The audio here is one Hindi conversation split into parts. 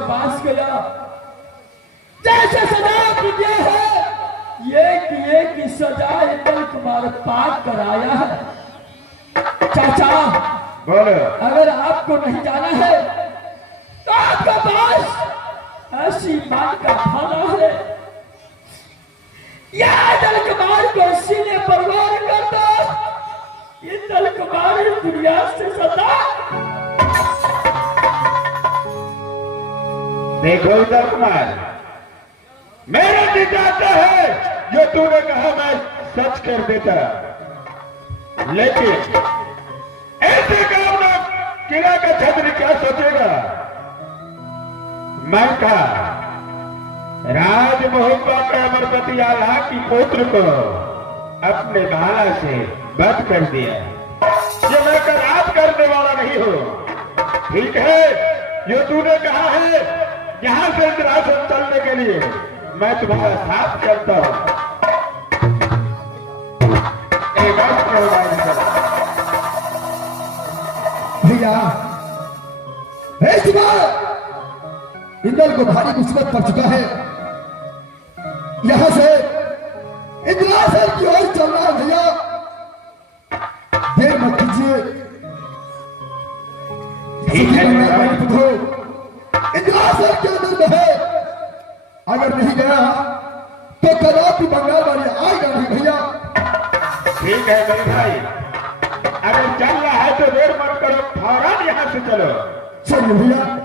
पास गया जैसे सजा दिया है, ये की सजा इंद्र कुमार पाठ कराया है। चाचा बोलो, अगर आपको नहीं जाना है तो आपका पास ऐसी मान का भाला है, यह इंद्र कुमार को सीने पर वार कर दो। इंद्र कुमार इस दुनिया से सदा देखो इंद्र कुमार, मेरा जी चाहता है जो तूने कहा मैं सच कर देता, लेकिन ऐसे काम में किला का छत्र क्या सोचेगा। मैं कहा राज मोहब्बा का अमरपति आल्हा की पुत्र को अपने भाला से बंद कर दिया। ये मैं करार करने वाला नहीं हूं। ठीक है, जो तूने कहा है यहां से इंद्रासन चलने के लिए मैं तुम्हारा साथ चलता हूं। भैया इंद्र को भारी मुसीबत पड़ चुका है, यहां से इंद्रासन की ओर चलना है। भैया देर मत कीजिए, इंद्रासन के अंदर में है, अगर नहीं गया तो कदापि बंगाल वाले आएगा नहीं। भैया ठीक है मेरे भाई, अगर चल रहा है तो देर मत करो, फौरन यहां से चलो। चलिए भैया।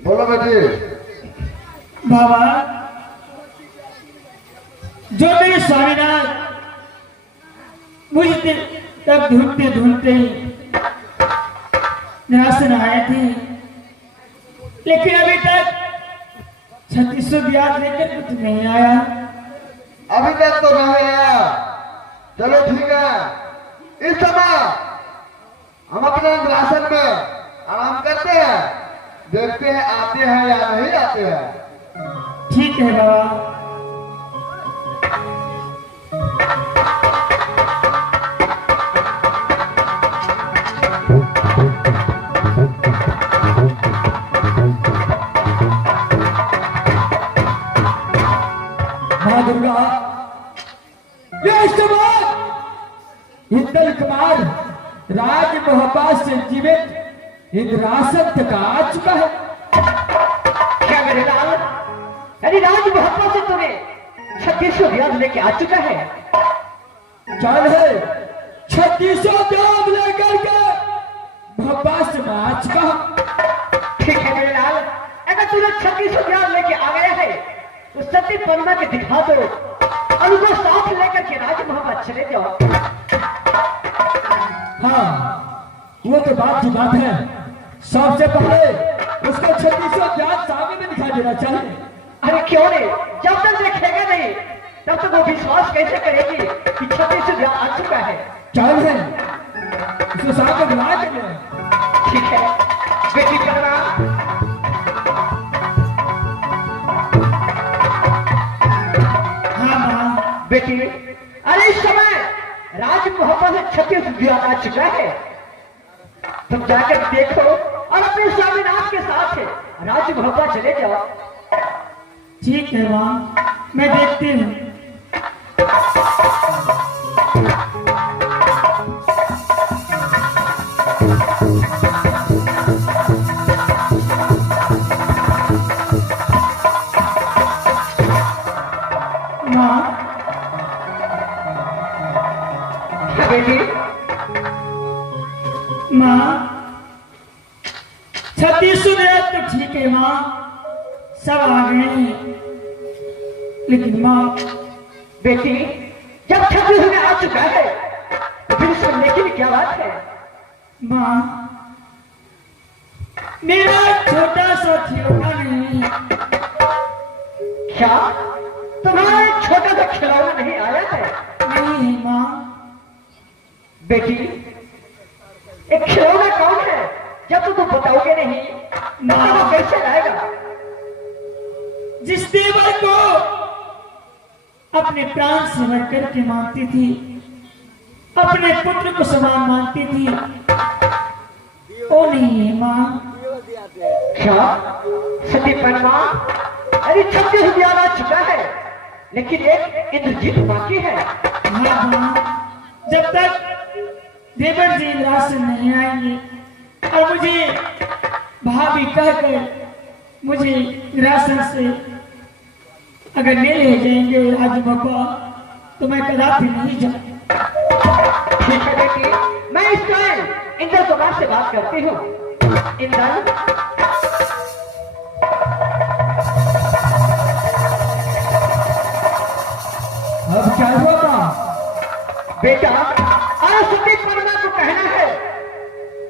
बोलो बेटी। बाबा, जो मेरे स्वामीनाथ मुझे तब ढूंढते ढूंढते निराशन आए थे, लेकिन अभी तक 3600 ब्याज लेकर कुछ नहीं आया। अभी तक तो नहीं आया। चलो ठीक है, इस समय हम अपने इंद्रासन में आराम करते हैं, देखते हैं आते हैं या नहीं आते हैं। ठीक है बाबा। मां दुर्गा, इंद्र कुमार राज मोहब्बत से जीवित इंद्रासन तक आ चुका है। क्या मेरे लाल, यदि राज मोहब्बत से तुम्हें 3600 ब्याज लेके आ चुका है? चल है 3600 ब्याज लेकर के मोहब्बत से मैं आ चुका हूं। ठीक है मेरे लाल, अगर तूने 3600 ब्याज लेके आ गया है तो सत्य पन्ना के दिखा दो और उनको साथ लेकर के राज मोहब्बत चले जाओ। हाँ, वो तो बात की बात है। सबसे पहले उसको 3600 ब्याज सामने में दिखा देना चाहिए। अरे क्यों नहीं, जब तक देखेगा नहीं तब तक वो विश्वास कैसे करेगी कि 3600 ब्याज आ चुका है। चल है उसको सामने बुला के। ठीक है। बेटी पन्ना, हाँ माँ। बेटी, अरे इस समय राज मोहब्बत से 36 दिया आ चुका है। तुम जाकर देखो और अपने स्वामीनाथ के साथ राज मोहब्बत चले जाओ। ठीक है माँ, मैं देखती हूँ। माँ, बेटी, माँ, 36 तो ठीक है माँ, सब आ गए हैं। लेकिन माँ, बेटी, जब 36 में आ चुका है तो फिर सुनने की क्या बात है? माँ, मेरा छोटा सा खिलौना नहीं। क्या तुम्हारा एक छोटा सा खिलौना नहीं आया है? नहीं है माँ। बेटी, एक खिलौना कौन है? जब तो तुम बताओगे नहीं तो वो कैसे आएगा? जिस देवर को अपने प्राण से बढ़कर के मानती थी, अपने पुत्र को समान मानती थी, वो नहीं है माँ। क्या सती पन्ना, अरे 36 दिया आ चुका है लेकिन एक इंद्रजीत बाकी है। हाँ माँ, जब तक देवर जी राशन नहीं आएंगे और मुझे भाभी कहकर मुझे राशन से अगर नहीं ले जाएंगे आज बाबा, तो मैं कदापि नहीं जाऊँ। ठीक है बेटी, मैं इस टाइम इंद्र कुमार से बात करती हूँ। इंद्र, अब क्या हुआ माँ? बेटा, अरे सती पन्ना को कहना है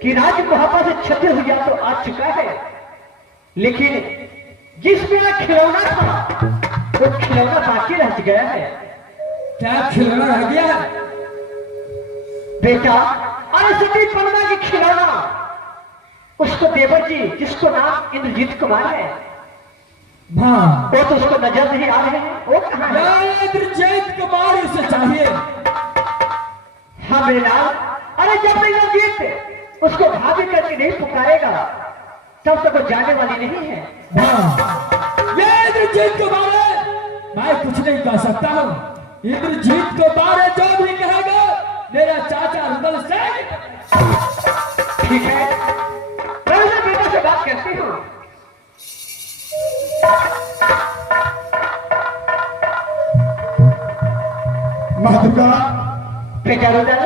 कि राज मोहब्बत से 36 दिया तो आ चुका है, लेकिन जिस मेरा खिलौना था वो खिलौना बाकी रह गया है। क्या खिलौना रह गया है? बेटा, अरे सती पन्ना की खिलौना, उसको देवर जी जिसको नाम इंद्रजीत कुमार है, हाँ, वो तो उसको नजर नहीं आ रहे हैं। वो कहाँ है? इंद्रजीत कुमार उसे चाहिए। हाँ मेरे लाल, अरे जब तक इंद्रजीत उसको भाभी करके नहीं पुकारेगा तब तक वो जाने वाली नहीं है। हाँ, ये इंद्रजीत कुमार है, मैं कुछ नहीं कह सकता हूँ। इंद्रजीत कुमार है, जो भी कहेगा मेरा चाचा रुदल सिंह। ठीक है, मैं उसे बेटा से बात करती हूँ। माँ दुर्गा, बेटा रुदल,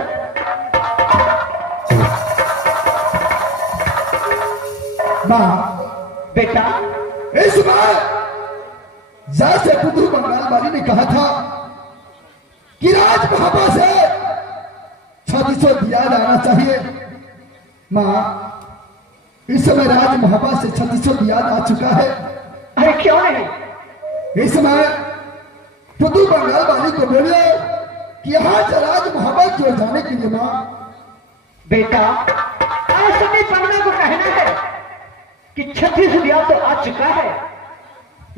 माँ, बेटा, इस बार जैसे बुद्धू बंगाल वाली ने कहा था कि राज महाबा से 36 दिया जाना चाहिए, माँ, इस समय राज महाबा से 36 दिया आ चुका है। अरे क्यों नहीं? इस समय बुद्धू बंगाल वाली को बोले कि यहाँ से राज मोहब्बत जोड़ जाने के लिए। माँ, बेटा, अरे सती पन्ना को कहना है कि 36 दिया तो आ चुका है,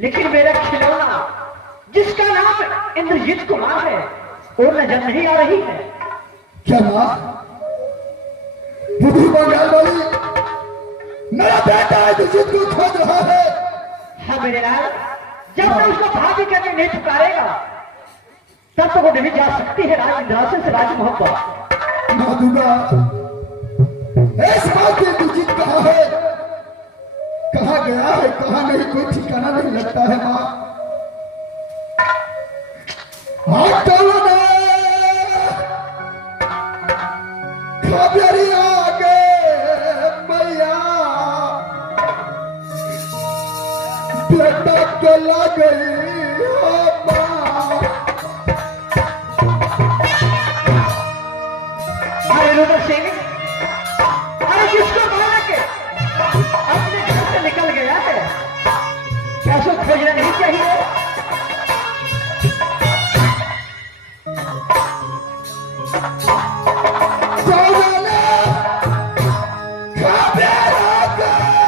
लेकिन मेरा खिलौना जिसका नाम इंद्रजीत कुमार है वो नजर नहीं आ रही है। क्या माँ? बुद्धू बंगाल वाली मेरा बेटा इंद्रजीत को खोज रहा है। हाँ मेरे लाल, जब तक उसको भाभी करके नहीं पुकारेगा तब तक वो नहीं जा सकती है राज इंद्रासन से राज मोहब्बत। माँ दुर्गा, इस बात के इंद्रजीत कहाँ है, कहाँ गया है, कहाँ नहीं, कोई ठिकाना नहीं लगता है। माँ, खबरी आगे मैया बेटा के लग गई हो माँ। अरे रुद्र सिंह, अरे किसको मारा के अपने घर से निकल गया है? क्या उसको खोजना नहीं चाहिए? खबर आगे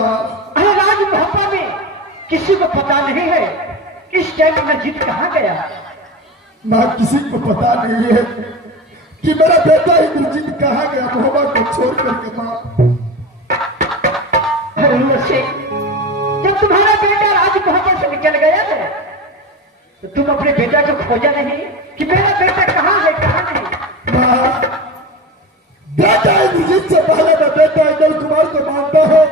अरे राज मोहब्बा में किसी को पता नहीं है इस टाइम इंद्रजीत कहाँ गया। माँ किसी को पता नहीं है कि मेरा बेटा इंद्रजीत कहाँ गया मोहब्बा को छोड़ करके। माँ अरे से जब तुम्हारा बेटा राज मोहब्बा से निकल गया है तो तुम अपने बेटा को खोजा नहीं कि मेरा बेटा कहाँ है कहाँ नहीं। माँ बेटा इंद्रजीत से पहले मैं बेटा इंद्र कुमार को मानता हूँ।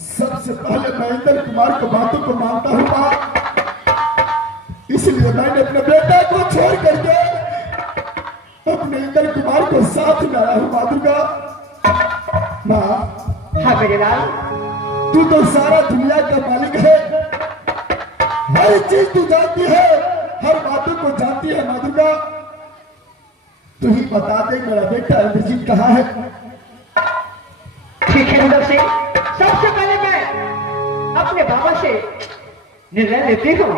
सबसे पहले मैं इंद्र कुमार को बातों को मानता हूँ माँ। इसलिए मैंने अपने बेटे को छोड़ करके अपने इंद्र कुमार को साथ में आया हूँ। माँ दुर्गा माँ हाँ मेरे लाल तू तो सारा दुनिया का मालिक है, हर चीज तू जानती है, हर बातों को जानती है। माँ दुर्गा तू ही बता दे मेरा बेटा इंद्रजीत कहाँ है। ठीक है इंद्र सिंह, सबसे पहले मैं अपने बाबा से निर्णय लेती हूँ।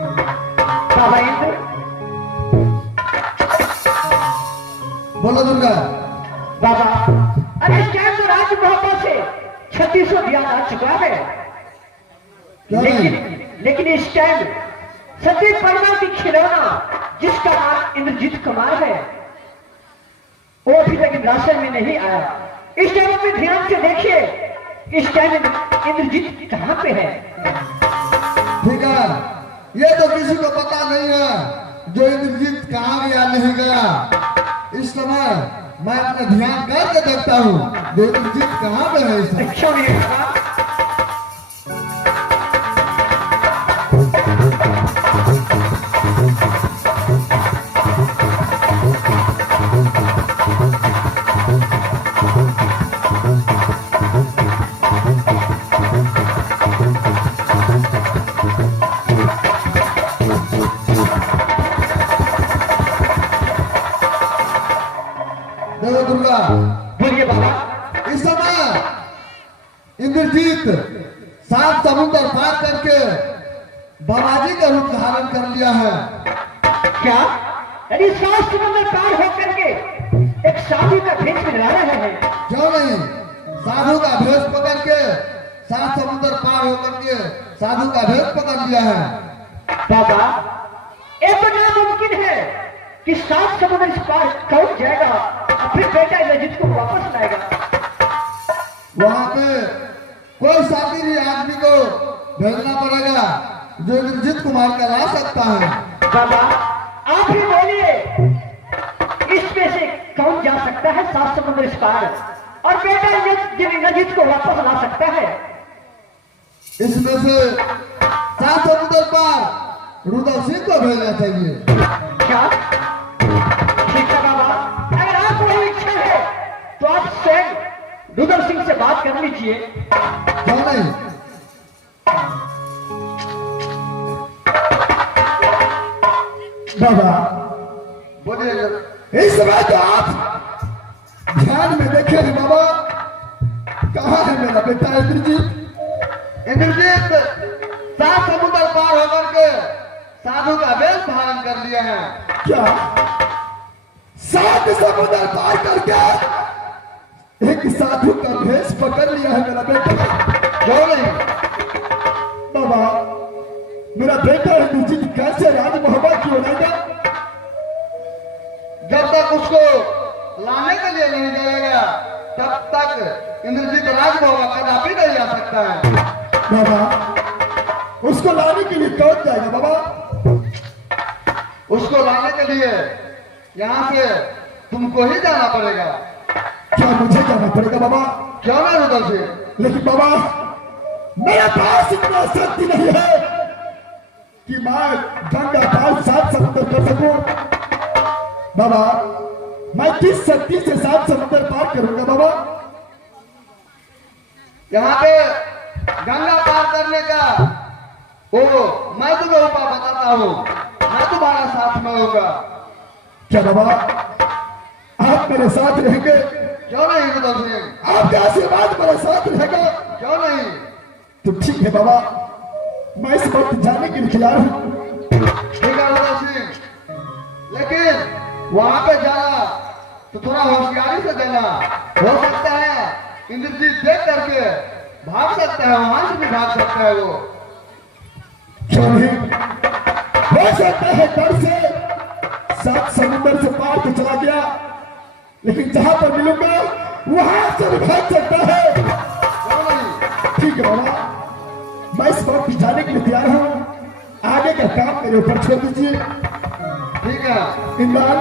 बाबा इंद्र बोलो दुर्गा। बाबा अरे इस टाइम तो राज मोहब्बा से 3600 दिया आ चुका है, क्या लेकिन इस टाइम सती परमा की खिलौना जिसका नाम इंद्रजीत कुमार है वो अभी तक राशन में नहीं आया। इस टाइम अपने ध्यान से देखिए इस टाइम इंद्रजीत कहाँ पे है। ठीक है, ये तो किसी को पता नहीं है जो इंद्रजीत कहाँ गया नहीं गया। इस समय मैं अपना ध्यान करके देखता हूँ जो इंद्रजीत कहाँ पे है इस समय। क्यों नहीं है? देखो दुर्गा, बोलिए बाबा। इस समय इंद्रजीत सात समुद्र पार करके बाबाजी का रूप धारण कर लिया है। क्या अरे 7 समुद्र पार होकर के एक साधु का भेष में ला रहे हैं। क्यों नहीं, साधु का भेष पकड़ के 7 समुद्र पार होकर के साधु का भेष पकड़ लिया है। बाबा एक नामुमकिन है कि 7 समुद्र इस पार कौन जाएगा और फिर बेटा इंद्रजीत को वापस लाएगा। वहां पे कोई शातिर आदमी को भेजना पड़ेगा जो इंद्रजीत कुमार का ला सकता है। बाबा आप ही बोलिए इसमें से कौन जा सकता है 7 समुद्र इस पार और बेटा इंद्रजीत को वापस ला सकता है। इसमें से 7 समुद्र पार रुद्र सिंह को भेजना चाहिए। क्या ठीक है बाबा, अगर आपको वही इच्छा है तो आप स्वयं रुद्र सिंह से बात कर लीजिए। क्यों नहीं, बाबा बोलिए। इस समय तो आप ध्यान में देखे हैं बाबा, कहाँ है मेरा बेटा इंद्रजीत। इंद्रजीत 7 समुद्र पार होकर के साधु का वेश धारण कर लिया है। क्या 7 समुद्र पार करके एक साधु का भेष पकड़ लिया है मेरा बेटा। क्यों नहीं बाबा, मेरा बेटा इंद्रजीत कैसे राज मोहब्बा की ओर आएगा। जब तक उसको लाने के लिए नहीं जाएगा तब तक इंद्रजीत राज मोहब्बा कदापि नहीं आ सकता है। बाबा उसको लाने के लिए कौन जाएगा बाबा। उसको लाने के लिए यहाँ से तुमको ही जाना पड़ेगा। क्या मुझे जाना पड़ेगा बाबा। क्यों ना रुद्र सिंह, लेकिन बाबा मेरे पास इतना शक्ति नहीं है कि मैं गंगा पार 7 समुद्र कर सकूं। बाबा मैं किस शक्ति से 7 समुद्र पार करूंगा बाबा। यहाँ पे गंगा पार करने का वो मैं तुम्हें उपाय बताता हूँ, मैं तुम्हारा साथ में होगा। क्या बाबा आप मेरे साथ रहेंगे। क्यों नहीं रुद्र सिंह, आपके आशीर्वाद मेरे साथ रहेगा। क्यों नहीं, तो ठीक है बाबा, मैं इस वक्त जाने के लिए तैयार हूँ। ठीक है रुद्र सिंह, लेकिन वहां पे जाना तो थोड़ा होशियारी से देना। हो सकता है इंद्रजीत देख करके भाग सकता है, वहां से भी भाग सकता है वो। क्यों नहीं? हो सकता है डर से 7 समुद्र से पार तो चला गया, लेकिन जहां पर मिलूंगा वहां से भी भाग सकता है। ठीक है बाबा, मैं इस वक्त जाने के लिए तैयार हूं, आगे का काम मेरे ऊपर छोड़ दीजिए। ठीक है इमरान,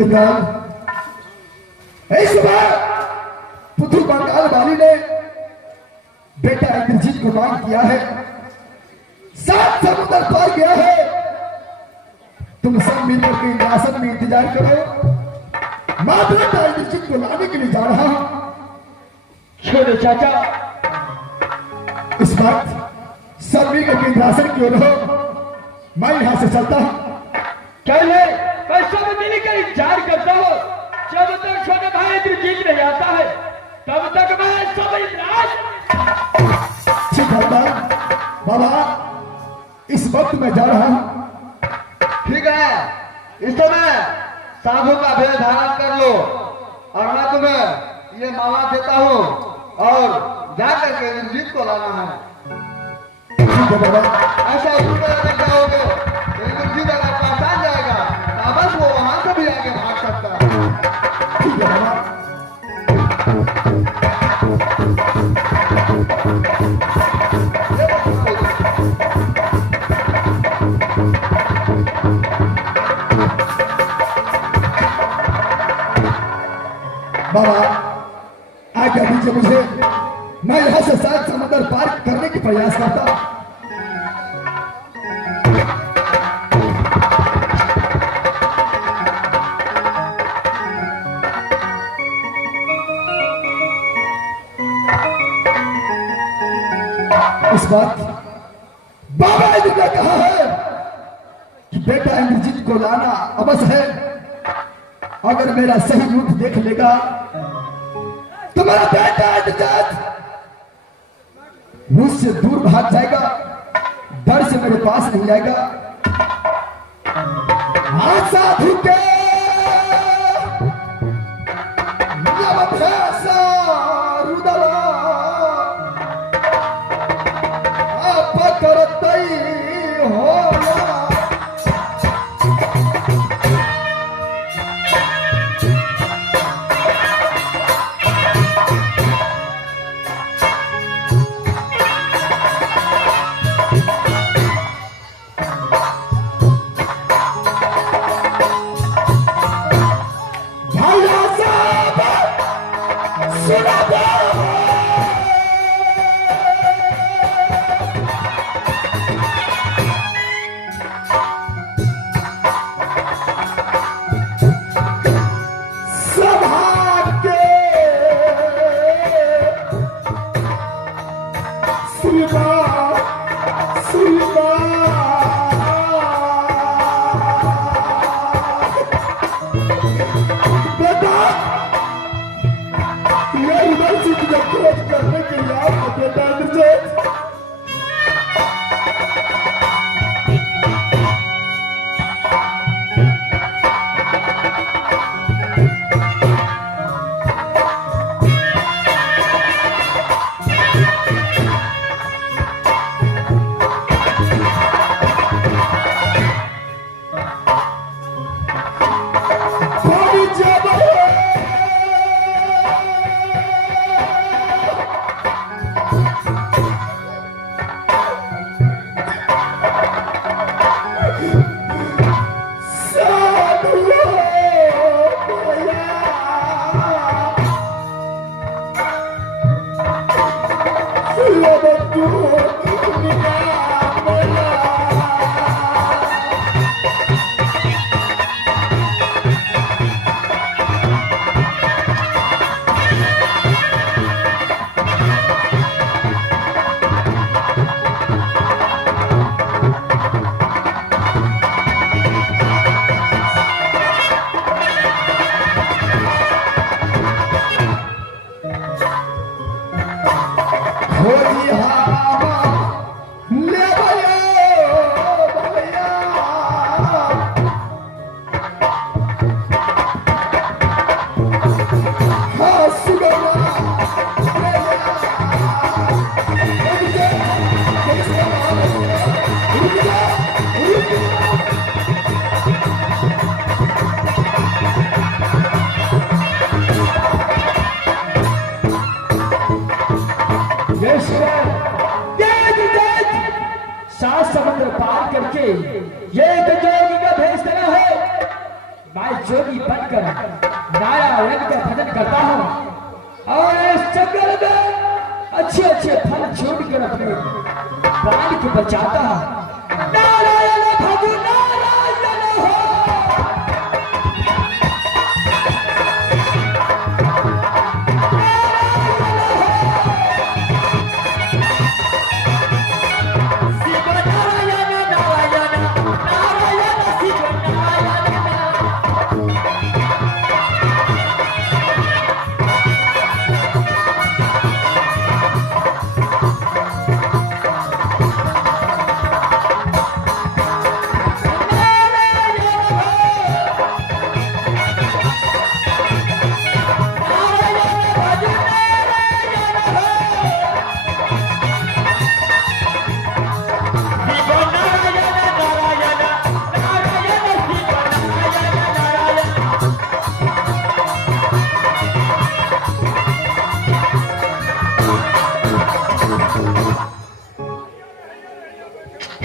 इमरान, इस बार पुथु बंगाल वाली ने बेटा इंद्रजीत को मांग किया है, 7 समुद्र पार गया है। तुम सब मिलकर के इंद्रासन में इंतजार करो, मैं बेटा इंद्रजीत को लाने के लिए जा रहा हूं। छोड़ो चाचा, इस वक्त सब मिलकर के इंद्रासन की ओर हो, मैं यहां से चलता हूं। चल मैं सब मिलकर इंतजार करता हूँ, जब तक छोटे भाई इंद्रजीत नहीं आता है तब तक मैं सब इंतजार। ठीक है बाबा, इस वक्त मैं जा रहा हूं। ठीक है, इस समय साधु का भेद धारण कर लो और मैं तुम्हें ये माला देता हूँ और जाकर के इंद्रजीत को लाना है। ठीक है बाबा। ऐसा उल्टा लग जाओगे तो इंद्रजीत अगर पहचान जाएगा तो बस वो वहां से भी आगे भाग सकता है। ठीक है बाबा। बाबा आज्ञा दीजिए मुझे, मैं यहां से 7 समुद्र पार करने की प्रयास करता हूं। इस बात बाबा ने कहा है कि बेटा इंद्रजीत को लाना अवश्य है, अगर मेरा सही रूप देख लेगा तुम्हारा बेटा इंद्रजीत मुझसे दूर भाग जाएगा, डर से मेरे पास नहीं आएगा। साधु के ये तो जोगी का भेष धरा है। मैं जोगी बनकर नारायण का भजन करता हूँ और इस जंगल में अच्छे अच्छे फल छोड़कर अपने प्राण को बचाता हूँ। नारायण भजो नारायण हो।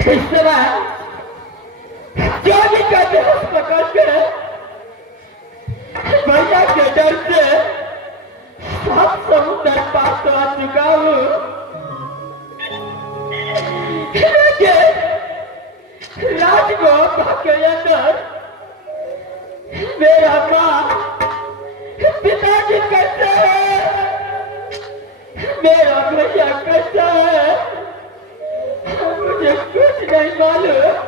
इस तरह जोगी का देश पकड़ के भैया के डर से सात समुद्र पार तो आ चुका हूँ। राजगोपा के अंदर मेरा माँ पिताजी कैसे है, मेरा भैया कैसा है, मुझे कुछ नहीं मालूम।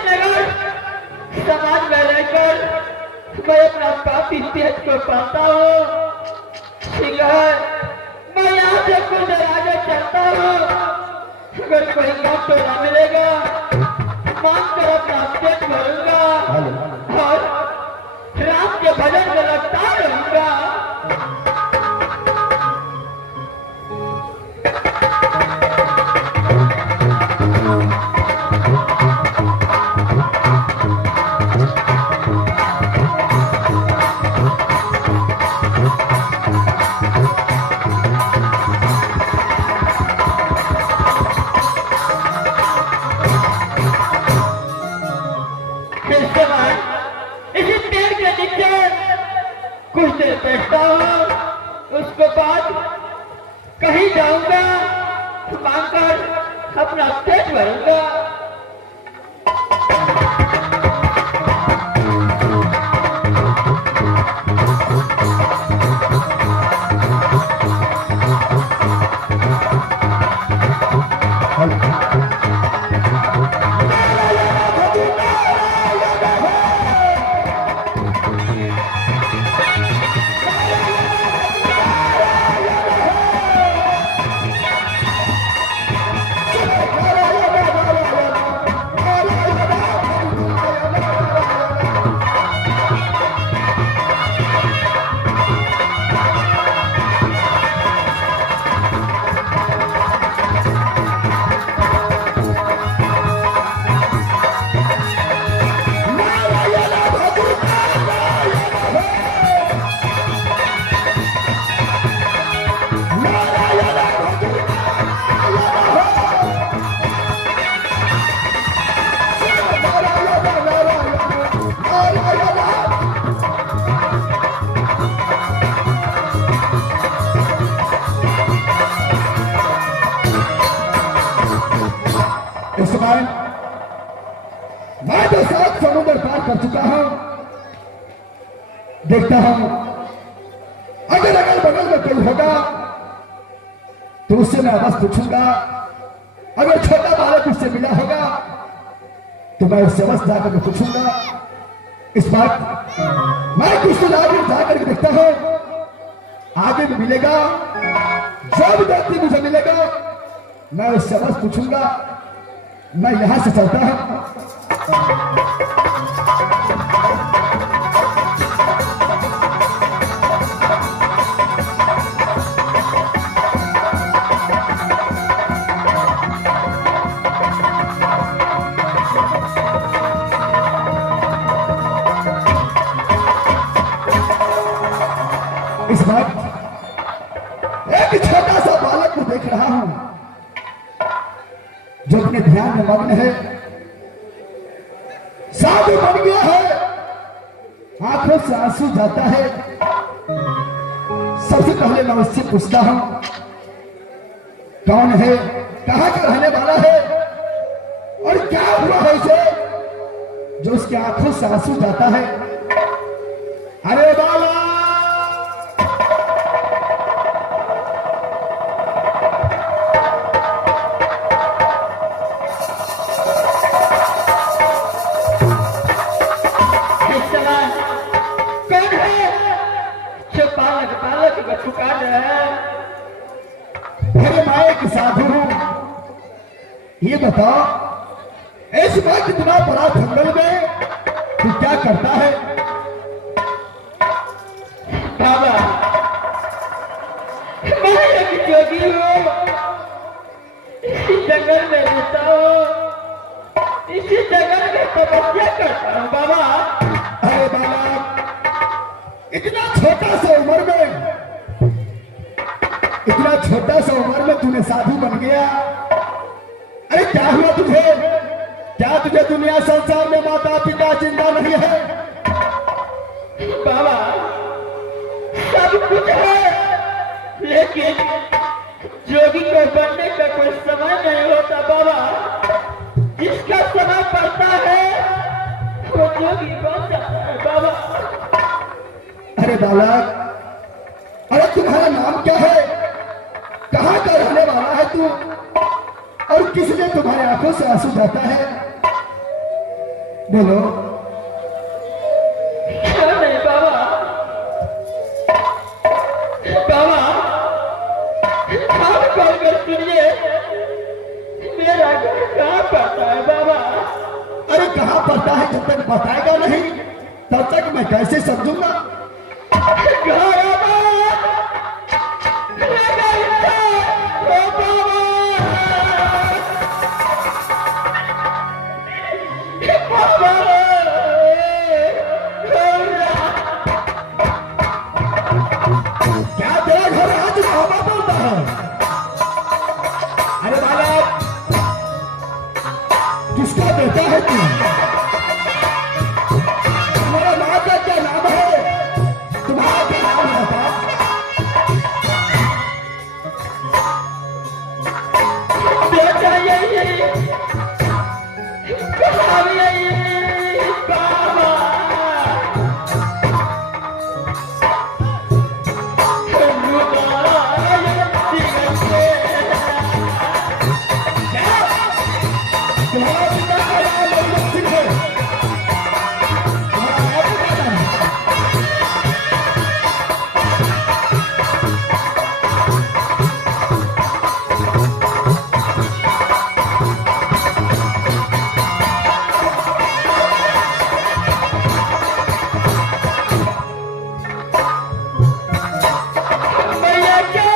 इस नगर समाज में रहकर मैं अपना पापी पेट को पाता हूँ। ठीक है, मैं यहाँ से कुछ आगे चलता हूँ। अगर कोई काम तो ना मिलेगा, मांग कर अपना पेट भरूंगा और राम के भजन में लगता रहूंगा। इसी पेड़ के नीचे कुछ देर बैठता हूँ, उसके बाद कहीं जाऊंगा, मांगकर अपना पेट भरूंगा। इस समय मैं तो 7 समुद्र पार कर चुका हूं। देखता हूं अगर अगल बगल में कोई होगा तो उससे मैं अवश्य पूछूंगा। अगर छोटा बालक उससे मिला होगा तो मैं उससे अवश्य जाकर के पूछूंगा। इस बात मैं कुछ तो जाकर के देखता हूं, आगे भी मिलेगा। जो भी व्यक्ति मुझे मिलेगा मैं उससे अवश्य पूछूंगा। मैं यहां से चलता हूं। इस वक्त एक छोटा सा बालक को देख रहा हूं जो अपने ध्यान में मग्न है, साधु बन गया है, आंखों से आंसू जाता है। सबसे पहले मैं उससे पूछता हूं कौन है, कहां का रहने वाला है और क्या हुआ है उसे जो उसकी आंखों से आंसू जाता है। अरे बाला, पुकार रहा है। अरे मैं एक साधु हूं, ये बताओ इस वक्त इतना बड़ा जंगल में तू क्या करता है? बाबा, मैं एक जोगी हूँ, इसी जंगल में रहता हूँ, इसी जंगल में तपस्या करता हूँ बाबा। अरे बाबा, इतना छोटा सा उम्र में, इतना छोटा सा उम्र में तूने साधु बन गया। अरे क्या हुआ तुझे? क्या तुझे दुनिया संसार में माता पिता चिंता नहीं है? बाबा, सब कुछ है, लेकिन जोगी को बनने का कोई समय नहीं होता बाबा। जिसका समय पड़ता है वो जोगी बन जाता है बाबा। अरे बालक, अरे तुम्हारा नाम क्या है? कहां का रहने वाला है तू? और किसने तुम्हारे आंखों से आंसू जाता है? बोलो। क्या नहीं बाबा, बाबा आप कॉल कर सुनिए, मेरा घर कहाँ पड़ता है बाबा? अरे कहाँ पड़ता है, जब तक बताएगा नहीं तब तक मैं कैसे समझूंगा? क्या तेरा घर आज बाबा बोलता है? अरे बालक, किसका बेटा है तू? तुम्हारा माँ का क्या नाम है? तुम्हारा क्या नाम है बाबा? बेटा यही बाबा, यही बाबा। तुम्हारा पिता का नाम मोहम्मद सिंह है। तुम्हारा बाप का नाम है। भैया क्या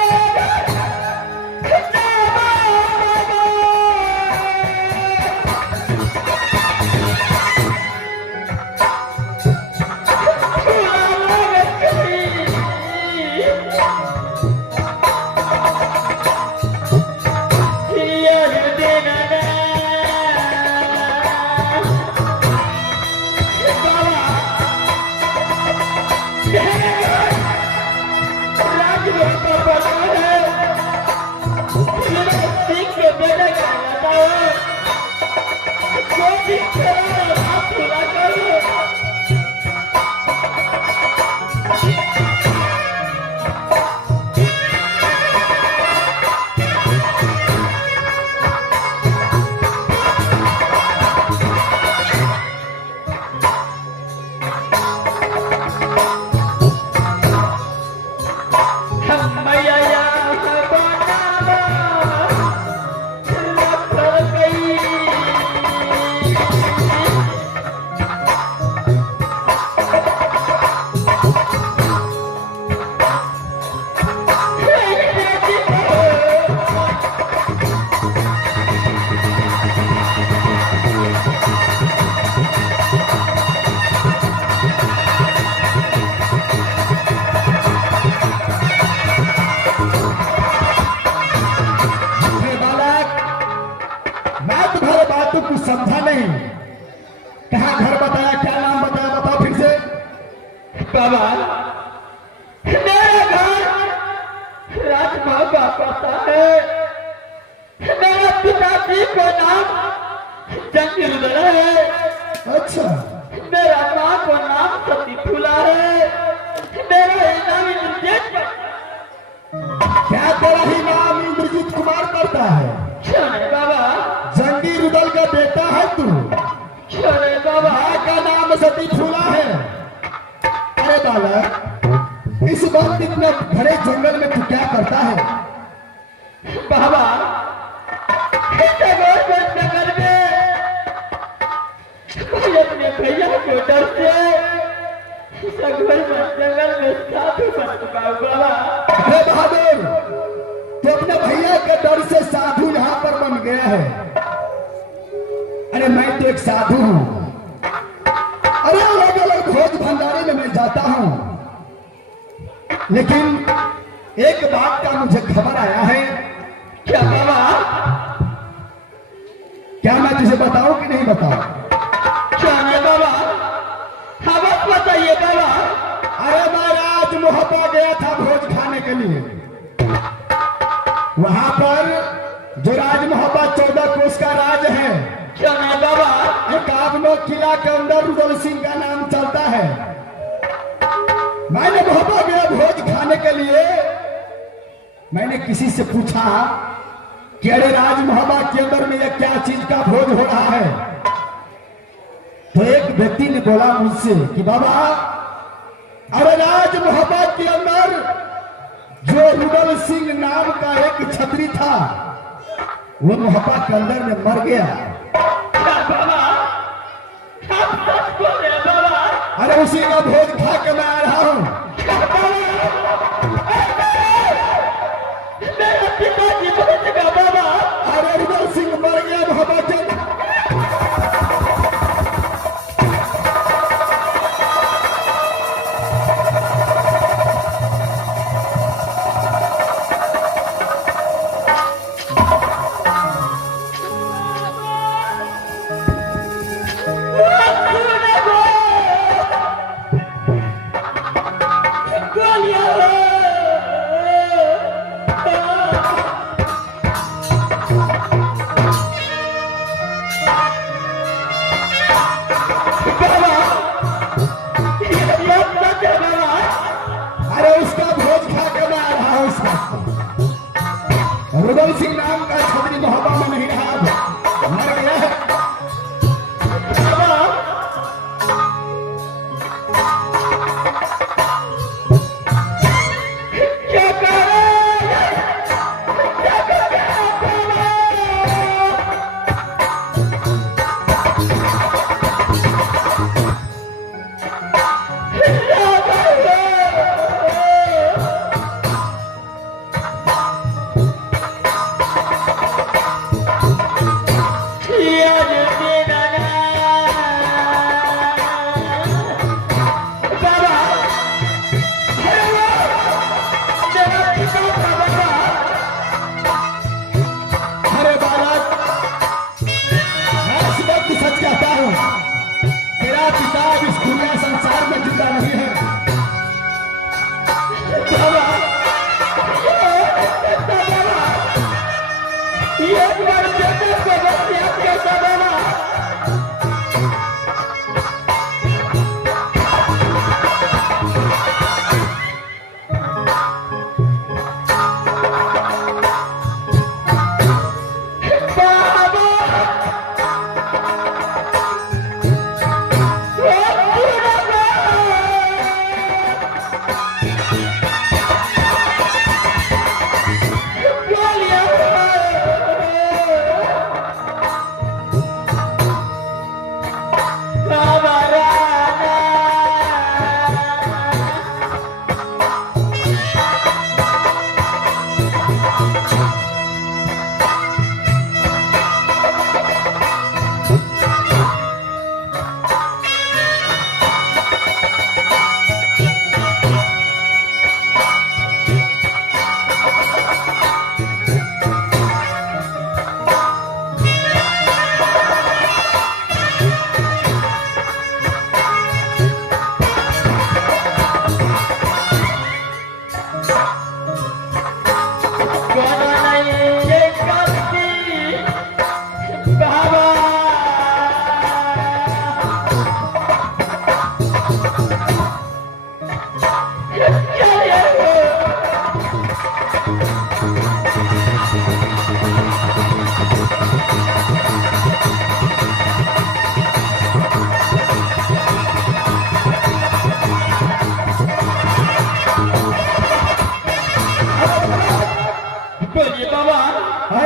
अरे बालक, मैं तुम्हारे बात को कुछ समझा नहीं। कहाँ घर बताया, क्या नाम बताया, बताओ फिर से। बाबा मेरा घर राजबाबा पता है। मेरा पिताजी का नाम जंगीरुद्र है। अच्छा, मेरा माँ का नाम सती फूला है। मेरा नाम इंद्रजीत है। क्या तेरा ही नाम इंद्रजीत कुमार पड़ता है? छोड़े बाबा, जंगी रुदल का बेटा है तू। छोड़े बाबा। माँ का नाम सती फूला है। अरे बालक, इस वक्त इतना घने जंगल में तू क्या करता है? बाबा जंगल में कोई अपने भैया को डर से जंगल में साधु बन चुका हूँ बाबा। अरे बहादुर, तो अपने भैया के डर से साधु यहाँ पर बन गया है। अरे मैं तो एक साधु हूँ। अरे अलग अलग भोज भंडारे में मैं जाता हूँ, लेकिन एक बात का मुझे खबर आया है। क्या बाबा? क्या मैं तुझे बताऊं कि नहीं बताऊं? क्या है बाबा? हाँ बस बताइए बाबा। अरे मैं राज मोहब्बा गया था भोज खाने के लिए। वहां पर जो राज मोहब्बा 14 कोस का राज है, क्या है बाबा? एकावनो किला के अंदर रुदल सिंह का नाम चलता है। मैंने मोहब्बा गया भोज खाने के लिए। मैंने किसी से पूछा कि अरे राज मोहब्बा के अंदर में यह क्या चीज का भोज हो रहा है? तो एक व्यक्ति ने बोला मुझसे कि बाबा, अरे राज मोहब्बत के अंदर जो रुदल सिंह नाम का एक छतरी था, वो मोहब्बत के अंदर में मर गया। अरे उसी का भोज खा के मैं आ रहा हूं। अरे रुदल सिंह मर गया मोहब्बत के अंदर। अरे उसका भोज खा के मैं आ रहा हूं। रुदल सिंह नाम का छतरी मोहब्बत में नहीं रहा, मर गया है।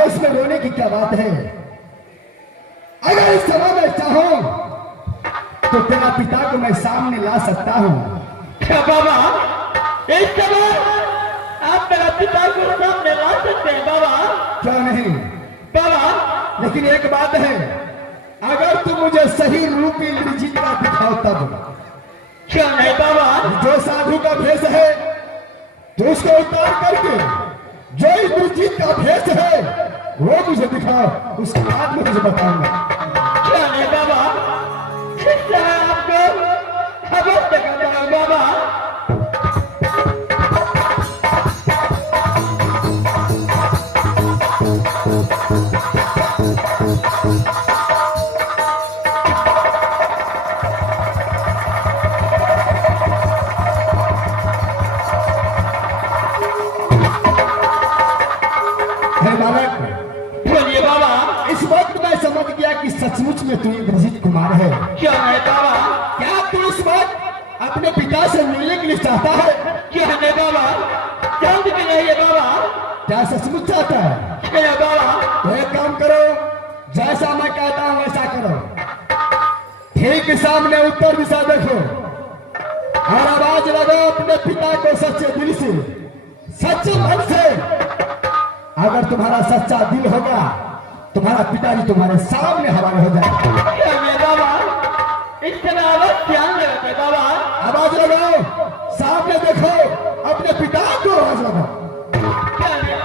इसमें रोने की क्या बात है? अगर इस समय मैं चाहूं तो तेरा पिता को मैं सामने ला सकता हूं। क्या बाबा, इस समय आप मेरा पिता को सामने ला सकते हैं बाबा? क्यों नहीं बाबा, लेकिन एक बात है, अगर तुम मुझे सही रूप इंद्रजीत का दिखाओ तब। क्यों नहीं बाबा? जो साधु का भेष है तो उसको उतार करके जो इंद्रजीत का भेष है वो मुझे दिखाओ, उसके बाद में मुझे बताऊंगा। क्यों नहीं बाबा? इस समय आपको अवश्य करना है बाबा। हे बालक, बोलिए बाबा। इस वक्त मैं समझ गया कि सचमुच में तू इंद्रजीत कुमार है? क्या है बाबा? क्या तू इस वक्त अपने पिता से मिलने के लिए चाहता है? क्या है बाबा? चांद के नहीं है बाबा? क्या सचमुच चाहता है? क्या है बाबा? तो एक काम करो, जैसा मैं कहता हूं वैसा करो। ठीक सामने उत्तर दिशा देखो और आवाज लगाओ अपने पिता को सच्चे दिल से, सच्चे मन से। अगर तुम्हारा सच्चा दिल होगा, तुम्हारा पिताजी तुम्हारे सामने हवाले हो जाएगा। क्या है बाबा? इस समय आवाज ध्यान लगाते बाबा। आवाज लगाओ, सामने देखो, अपने पिता को आवाज लगाओ। क्या है?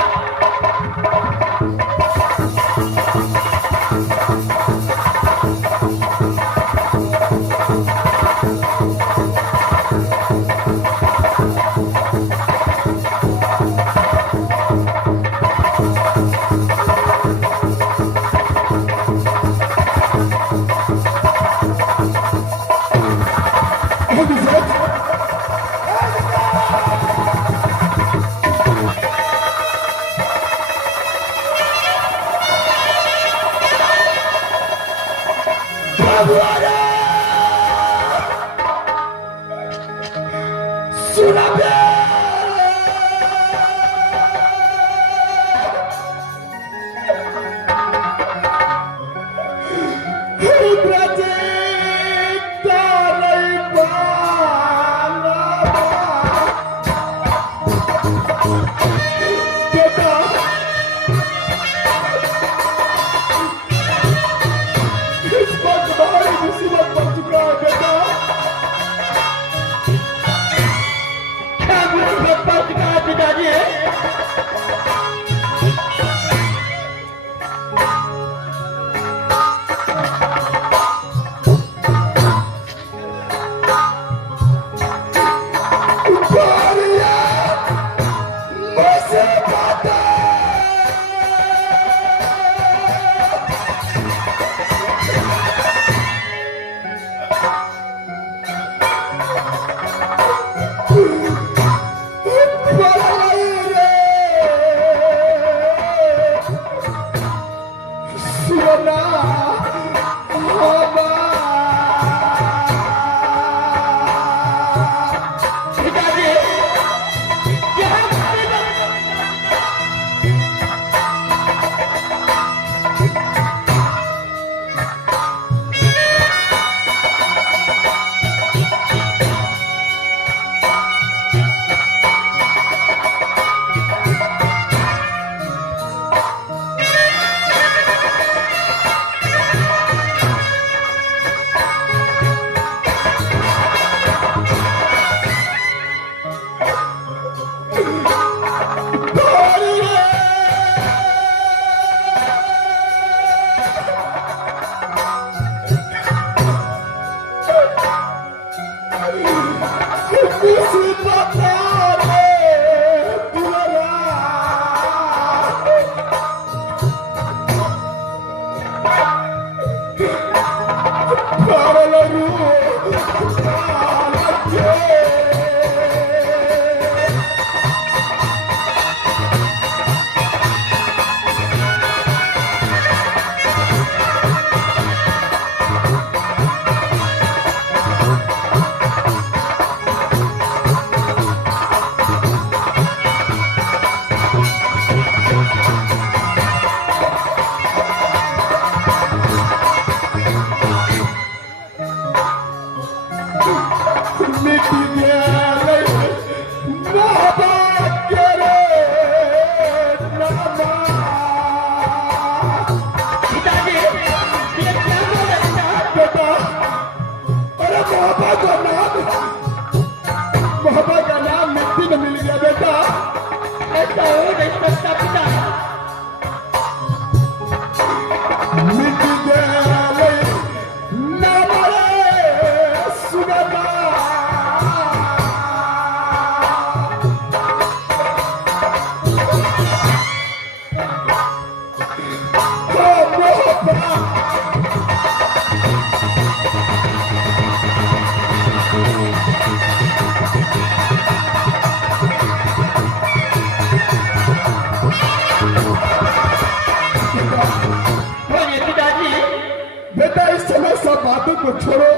बातों को छोड़ो,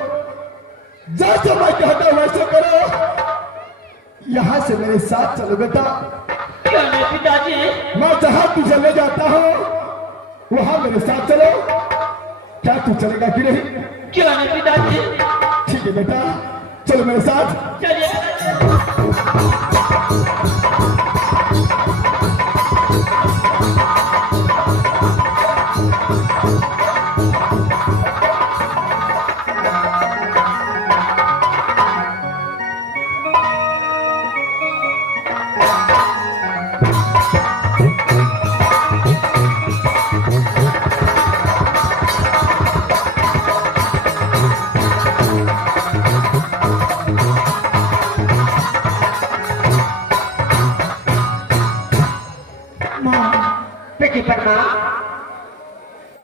जैसे मैं कहता हूं वैसे करो। यहाँ से मेरे साथ चलो बेटा। क्यों नहीं पिताजी? मैं जहां तू चले जाता हूं वहां मेरे साथ चलो। क्या तू चलेगा कि नहीं? क्यों नहीं पिताजी? ठीक है बेटा, चलो मेरे साथ। चलिए। बेटी प्रणाम।